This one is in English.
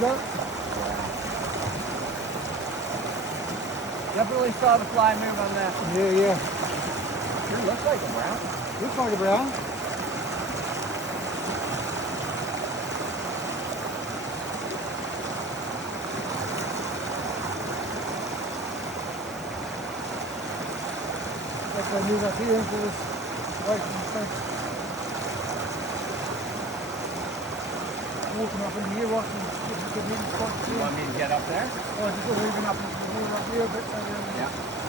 Yeah. Definitely saw the fly move on that. Yeah. Sure looks like a brown. Looks like a brown. That's why I move up here for this light and stuff. Walking up in here, watching the spot. You want me to get up there? Oh, just moving up here a bit. Yeah.